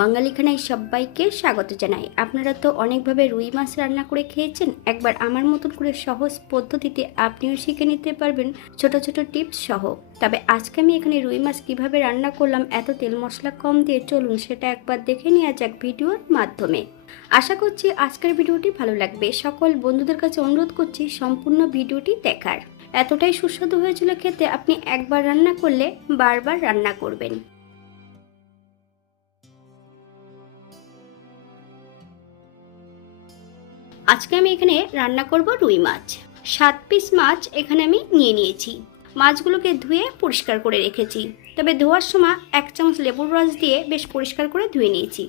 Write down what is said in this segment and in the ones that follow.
বাঙালিখানায় সবাইকে স্বাগত জানাই। আপনারা তো অনেকভাবে রুই মাছ রান্না করে খেয়েছেন। একবার আমার মতন করে সহজ পদ্ধতিতে আপনিও শিখে নিতে পারবেন ছোট ছোট টিপস সহ। তবে আজকে আমি এখানে রুই মাছ কীভাবে রান্না করলাম, এত তেল মশলা কম দিয়ে চলুন সেটা একবার দেখে নেওয়া যাক ভিডিওর মাধ্যমে। আশা করছি আজকের ভিডিওটি ভালো লাগবে। সকল বন্ধুদের কাছে অনুরোধ করছি সম্পূর্ণ ভিডিওটি দেখার। এতটাই সুস্বাদু হয়েছিল খেতে আপনি একবার রান্না করলে বারবার রান্না করবেন। আজকে আমি এখানে রান্না করব রুই মাছ। সাত পিস মাছ এখানে আমি নিয়ে নিয়েছি। মাছগুলোকে ধুয়ে পরিষ্কার করে রেখেছি। তবে ধোয়ার সময় এক চামচ লেবুর রস দিয়ে বেশ পরিষ্কার করে ধুয়ে নিয়েছি।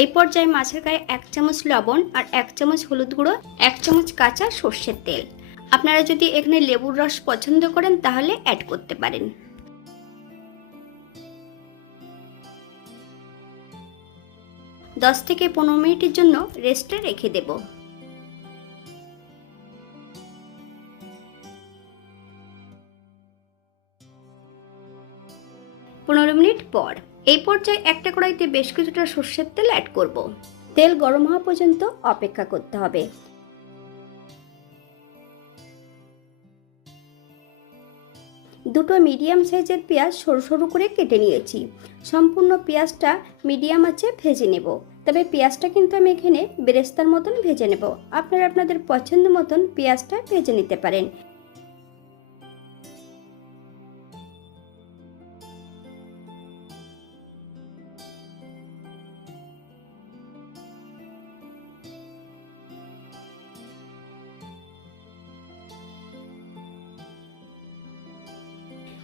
এই পর্যায়ে মাছের গায়ে এক চামচ লবণ আর এক চামচ হলুদ গুঁড়ো, এক চামচ কাঁচা সর্ষের তেল। আপনারা যদি এখানে লেবুর রস পছন্দ করেন, তাহলে অ্যাড করতে পারেন। দশ থেকে পনেরো মিনিটের জন্য রেস্টে রেখে দেব। পনেরো মিনিট পর এই পর্যায়ে একটা কড়াইতে বেশ কিছুটা সর্ষের তেল অ্যাড করব। তেল গরম হওয়া পর্যন্ত অপেক্ষা করতে হবে। দুটো মিডিয়াম সাইজের পেঁয়াজ সরু সরু করে কেটে নিয়েছি। সম্পূর্ণ পেঁয়াজটা মিডিয়াম আছে ভেজে নেব। তবে পেঁয়াজটা কিন্তু আমি এখানে বেরেস্তার মতন ভেজে নেব। আপনারা আপনাদের পছন্দ মতন পেঁয়াজটা ভেজে নিতে পারেন।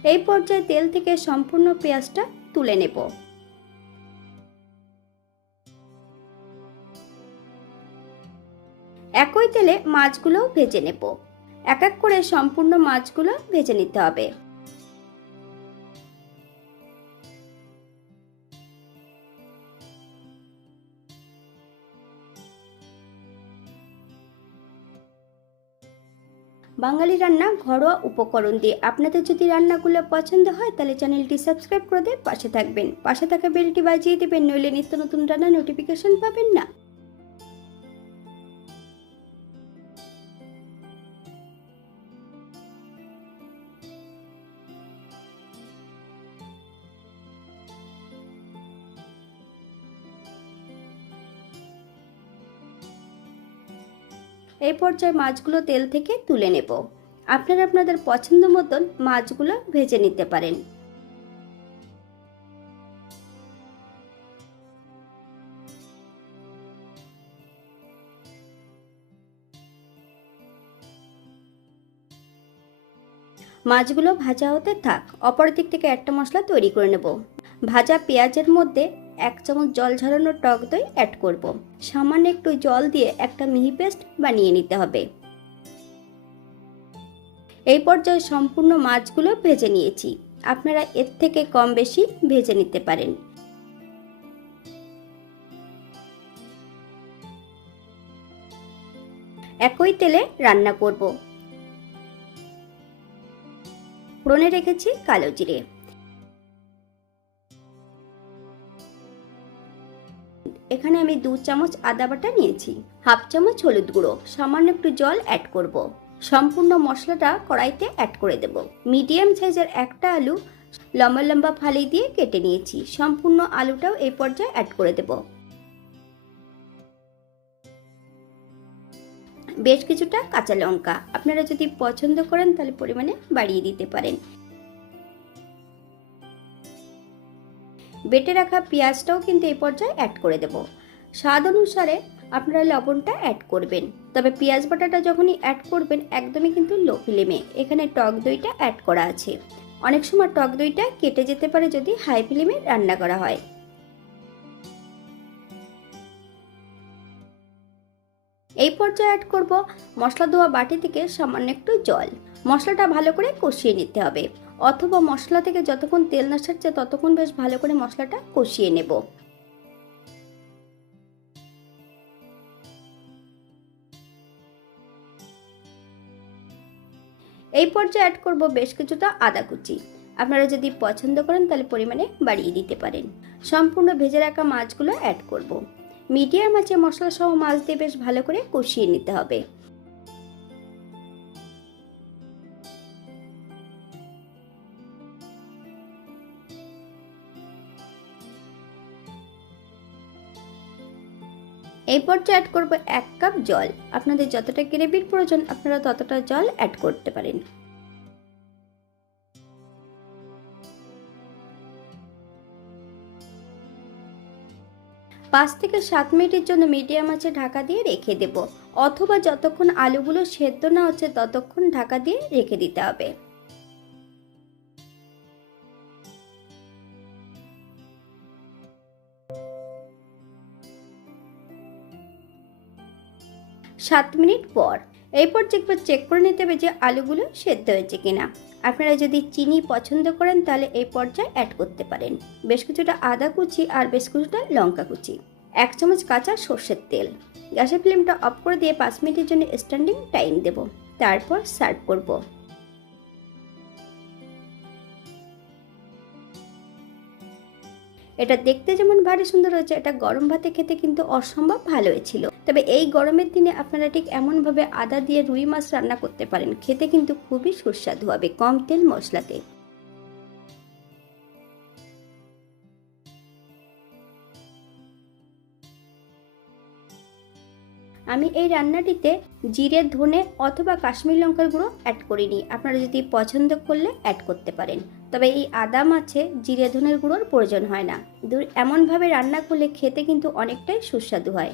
এই পর্যায়ে তেল থেকে সম্পূর্ণ পেঁয়াজটা তুলে নেব। একই তেলে মাছগুলো ভেজে নেব। এক এক করে সম্পূর্ণ মাছগুলো ভেজে নিতে হবে। বাঙালি রান্না ঘরোয়া উপকরণ দিয়ে। আপনাদের যদি রান্নাগুলো পছন্দ হয়, তাহলে চ্যানেলটি সাবস্ক্রাইব করে দিয়ে পাশে থাকবেন। পাশে থাকা বেলটি বাজিয়ে দেবেন, নইলে নিত্য নতুন রান্না নোটিফিকেশন পাবেন না। এই পর্যায়ে মাছগুলো তেল থেকে তুলে নেব। আপনারা আপনাদের পছন্দ মতন মাছগুলো ভেজে নিতে পারেন। মাছগুলো ভাজা হতে থাক, অপর দিক থেকে একটা মশলা তৈরি করে নেব। ভাজা পেঁয়াজের মধ্যে এক চামচ জল ঝরানো টক দই অ্যাড করব। সামান্য একটু জল দিয়ে একটা মিহি পেস্ট বানিয়ে নিতে হবে। এই পর্যায়ে সম্পূর্ণ মাছগুলো ভেজে নিয়েছি। আপনারা এর থেকে কম বেশি ভেজে নিতে পারেন। একই তেলে রান্না করব। ফোড়নে রেখেছি কালো জিরে। এখানে আমি দু চামচ আদা বাটা নিয়েছি। হাফ চামচ হলুদ গুঁড়ো। সামান্য একটু জল অ্যাড করব। সম্পূর্ণ মশলাটা কড়াইতে অ্যাড করে দেব। মিডিয়াম সাইজের একটা আলু লম্বা লম্বা ফালি দিয়ে কেটে নিয়েছি। সম্পূর্ণ আলুটাও এই পর্যায়ে অ্যাড করে দেব। বেশ কিছুটা কাঁচা লঙ্কা। আপনারা যদি পছন্দ করেন তাহলে পরিমাণে বাড়িয়ে দিতে পারেন। বেটে রাখা পেঁয়াজটাও কিন্তু এই পর্যায়ে অ্যাড করে দেব। স্বাদ অনুসারে আপনারা লবণটা অ্যাড করবেন। তবে পেঁয়াজ বাটাটা যখনই অ্যাড করবেন, একদমই কিন্তু লো ফ্লেমে। এখানে টক দইটা অ্যাড করা আছে। অনেক সময় টক দইটা কেটে যেতে পারে যদি হাই ফ্লেমে রান্না করা হয়। এই পর্যায়ে অ্যাড করব মশলা ধোয়া বাটি থেকে সামান্য একটু জল। মশলাটা ভালো করে কষিয়ে নিতে হবে। অথবা মশলা থেকে যতক্ষণ তেল না ছাড়ছে ততক্ষণ বেশ ভালো করে মশলাটা কষিয়ে নেব। এই পর্যায়ে অ্যাড করব বেশ কিছুটা আদা কুচি। আপনারা যদি পছন্দ করেন, তাহলে পরিমাণে বাড়িয়ে দিতে পারেন। সম্পূর্ণ ভেজে রাখা মাছগুলো অ্যাড করব। মিডিয়াম আঁচে মশলা সহ মাছ দিয়ে বেশ ভালো করে কষিয়ে নিতে হবে। এই পর্যায়ে অ্যাড করব এক কাপ জল। আপনাদের যতটা গ্রেভির প্রয়োজন, আপনারা ততটা জল অ্যাড করতে পারেন। পাঁচ থেকে সাত মিনিটের জন্য মিডিয়াম আছে ঢাকা দিয়ে রেখে দেব। অথবা যতক্ষণ আলুগুলো সেদ্ধ না হচ্ছে, ততক্ষণ ঢাকা দিয়ে রেখে দিতে হবে। সাত মিনিট পর। এরপর একবার চেক করে নিতে হবে যে আলুগুলো সেদ্ধ হয়েছে কিনা। আপনারা যদি চিনি পছন্দ করেন, তাহলে এই পর্যায়ে অ্যাড করতে পারেন। বেশ কিছুটা আদা কুচি আর বেশ কিছুটা লঙ্কা কুচি। এক চামচ কাঁচা সর্ষের তেল। গ্যাসের ফ্লেমটা অফ করে দিয়ে পাঁচ মিনিটের জন্য স্ট্যান্ডিং টাইম দেব। তারপর সার্ভ করব। এটা দেখতে যেমন ভারী সুন্দর হয়েছে, এটা গরম ভাতে খেতে কিন্তু অসম্ভব ভালো হয়েছিল। তবে এই গরমের দিনে আপনারা ঠিক এমনভাবে আদা দিয়ে রুই মাছ রান্না করতে পারেন। খেতে কিন্তু খুবই সুস্বাদু হবে কম তেল মশলাতে। আমি এই রান্নাটিতে জিরে, ধনে অথবা কাশ্মীর লঙ্কার গুঁড়ো অ্যাড করিনি। আপনারা যদি পছন্দ করলে অ্যাড করতে পারেন। তবে এই আদা মাছে জিরে, ধনের গুঁড়োর প্রয়োজন হয় না। এমনভাবে রান্না করলে খেতে কিন্তু অনেকটাই সুস্বাদু হয়।